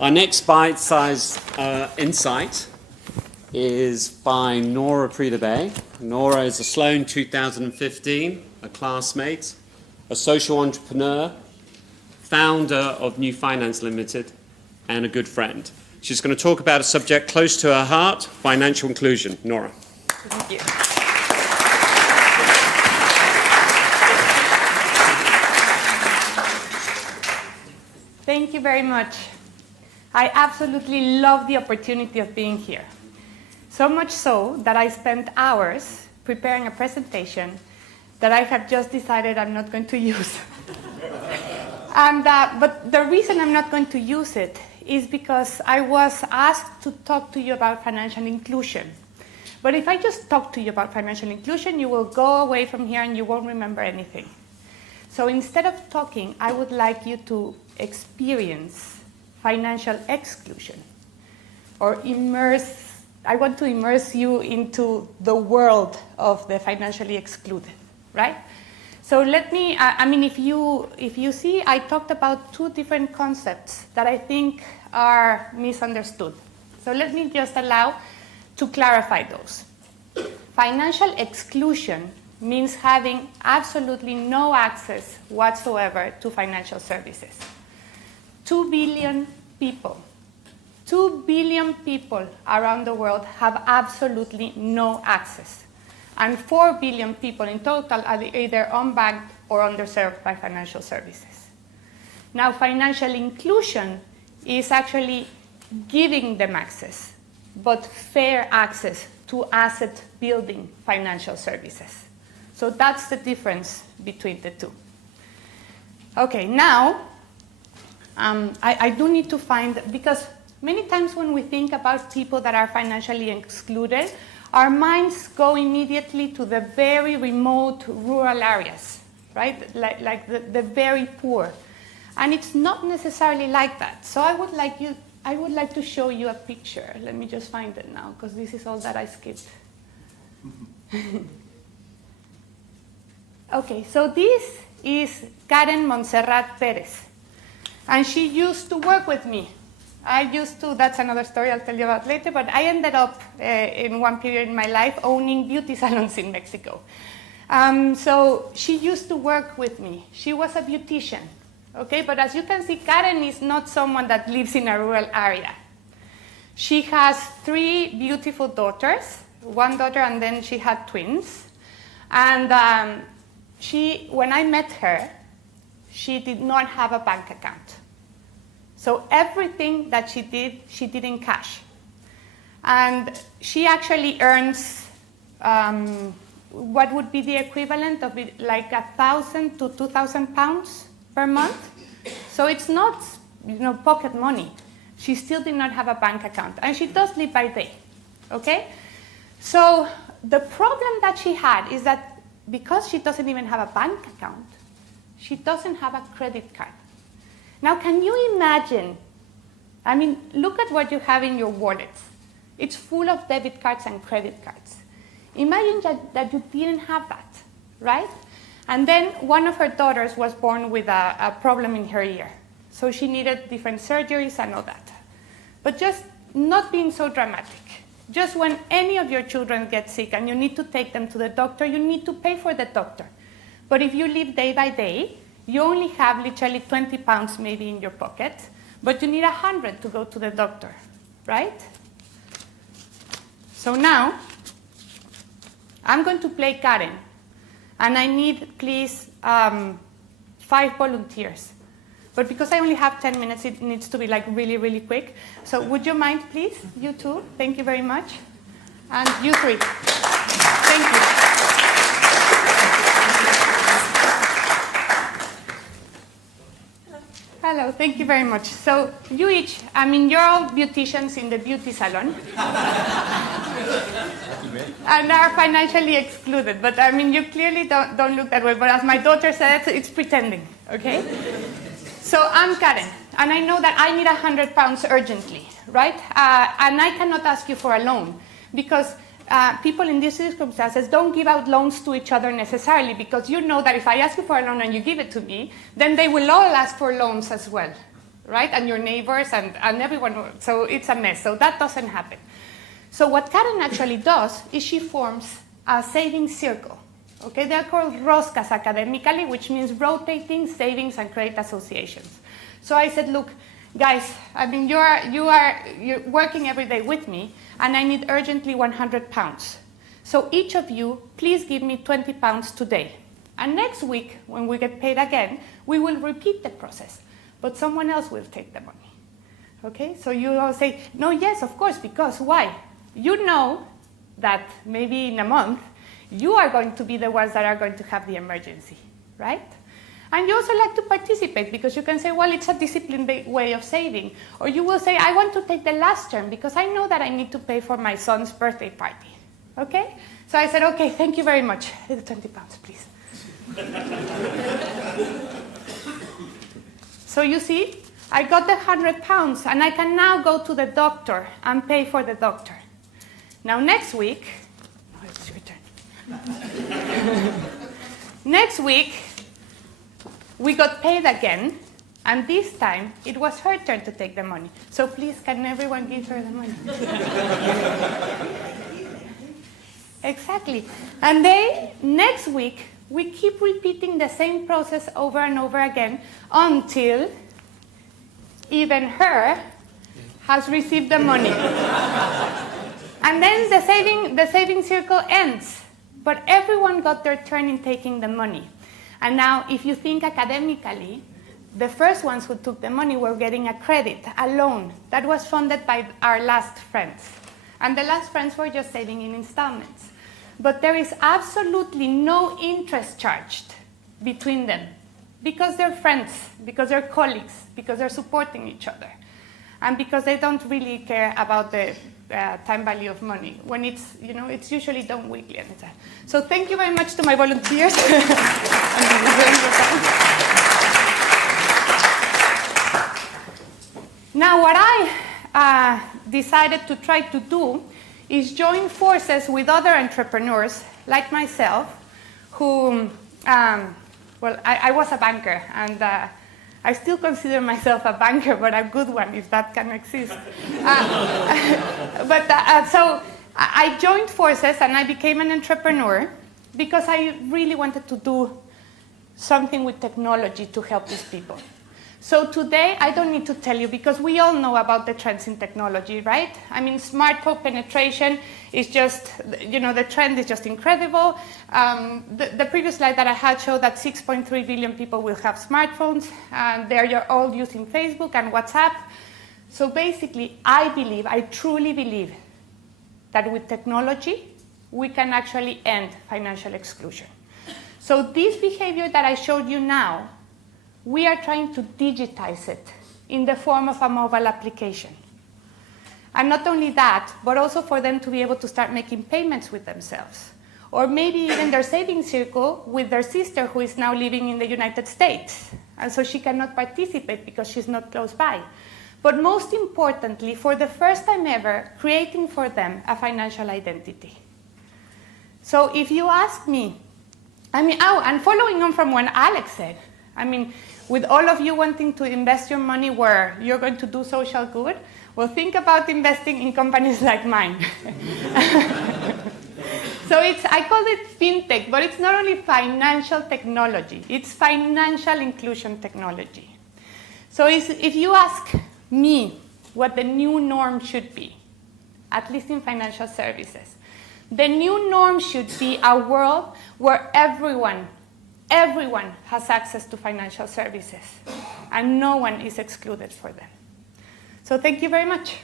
Our next bite-sized insight is by Norah Prida Bay. Norah is a Sloan 2015, a classmate, a social entrepreneur, founder of New Finance Limited, and a good friend. She's going to talk about a subject close to her heart, financial inclusion. Norah. Thank you. Thank you very much. I absolutely love the opportunity of being here. So much so that I spent hours preparing a presentation that I have just decided I'm not going to use. But the reason I'm not going to use it is because I was asked to talk to you about financial inclusion. But if I just talk to you about financial inclusion, you will go away from here and you won't remember anything. So instead of talking, I would like you to experience financial exclusion, or I want to immerse you into the world of the financially excluded, right? So let me, if you see, I talked about two different concepts that I think are misunderstood. So let me just allow to clarify those. Financial exclusion means having absolutely no access whatsoever to financial services. 2 billion people around the world have absolutely no access. And 4 billion people in total are either unbanked or underserved by financial services. Now, financial inclusion is actually giving them access, but fair access to asset-building financial services. So that's the difference between the two. Okay, now, I do need to find, because many times when we think about people that are financially excluded, our minds go immediately to the very remote rural areas, right? Like the very poor. And it's not necessarily like that. So I would like to show you a picture. Let me just find it now, because this is all that I skipped. Okay, so this is Karen Montserrat Perez. And she used to work with me. That's another story I'll tell you about later, but I ended up in one period in my life owning beauty salons in Mexico. So she used to work with me. She was a beautician, okay? But as you can see, Karen is not someone that lives in a rural area. She has 3 beautiful daughters, one daughter, and then she had twins. And when I met her, she did not have a bank account. So everything that she did in cash. And she actually earns what would be the equivalent of like 1,000 to 2,000 pounds per month. So it's not, pocket money. She still did not have a bank account. And she does live by day, okay? So the problem that she had is that because she doesn't even have a bank account, she doesn't have a credit card. Now, can you imagine? Look at what you have in your wallets. It's full of debit cards and credit cards. Imagine that you didn't have that, right? And then one of her daughters was born with a problem in her ear. So she needed different surgeries and all that. But just not being so dramatic. Just when any of your children get sick and you need to take them to the doctor, you need to pay for the doctor. But if you live day by day, you only have literally 20 pounds maybe in your pocket, but you need 100 to go to the doctor, right? So now, I'm going to play Karen, and I need, please, 5 volunteers. But because I only have 10 minutes, it needs to be like really, really quick. So would you mind, please, you two? Thank you very much. And you 3. Thank you. Hello, thank you very much. So you each, you're all beauticians in the beauty salon. And are financially excluded. But you clearly don't look that way. But as my daughter said, it's pretending, okay? So I'm Karen, and I know that I need 100 pounds urgently, right? And I cannot ask you for a loan because people in these circumstances don't give out loans to each other necessarily, because you know that if I ask you for a loan and you give it to me, then they will all ask for loans as well, right? And your neighbors and everyone, so it's a mess. So that doesn't happen. So what Karen actually does is she forms a savings circle. Okay, they're called roscas academically, which means rotating savings and credit associations. So I said, look, guys, I mean, you're working every day with me, and I need urgently 100 pounds. So each of you, please give me 20 pounds today. And next week, when we get paid again, we will repeat the process, but someone else will take the money. Okay, so you all say, no, yes, of course, because why? You know that maybe in a month, you are going to be the ones that are going to have the emergency, right? And you also like to participate because you can say, well, it's a disciplined way of saving. Or you will say, I want to take the last term because I know that I need to pay for my son's birthday party. Okay? So I said, okay, thank you very much. 20 pounds, please. So you see, I got the 100 pounds and I can now go to the doctor and pay for the doctor. Now next week, oh, it's your turn. Next week, we got paid again, and this time it was her turn to take the money. So please, can everyone give her the money? Exactly. And then next week, we keep repeating the same process over and over again until even her has received the money. And then the saving circle ends. But everyone got their turn in taking the money. And now, if you think academically, the first ones who took the money were getting a credit, a loan, that was funded by our last friends. And the last friends were just saving in installments. But there is absolutely no interest charged between them because they're friends, because they're colleagues, because they're supporting each other, and because they don't really care about the time value of money. When it's, it's usually done weekly. And so thank you very much to my volunteers. Now, what I decided to try to do is join forces with other entrepreneurs like myself who, I was a banker, and I still consider myself a banker, but a good one, if that can exist. So I joined forces and I became an entrepreneur because I really wanted to do something with technology to help these people. So today, I don't need to tell you because we all know about the trends in technology, right? I mean, smartphone penetration is just, the trend is just incredible. The previous slide that I had showed that 6.3 billion people will have smartphones, and they're all using Facebook and WhatsApp. So basically, I truly believe that with technology, we can actually end financial exclusion. So this behavior that I showed you now, we are trying to digitize it in the form of a mobile application. And not only that, but also for them to be able to start making payments with themselves. Or maybe even their savings circle with their sister who is now living in the United States. And so she cannot participate because she's not close by. But most importantly, for the first time ever, creating for them a financial identity. So if you ask me, and following on from what Alex said, with all of you wanting to invest your money where you're going to do social good, well, think about investing in companies like mine. So I call it fintech, but it's not only financial technology, it's financial inclusion technology. So if you ask me what the new norm should be, at least in financial services, the new norm should be a world where everyone has access to financial services, and no one is excluded for them. So thank you very much.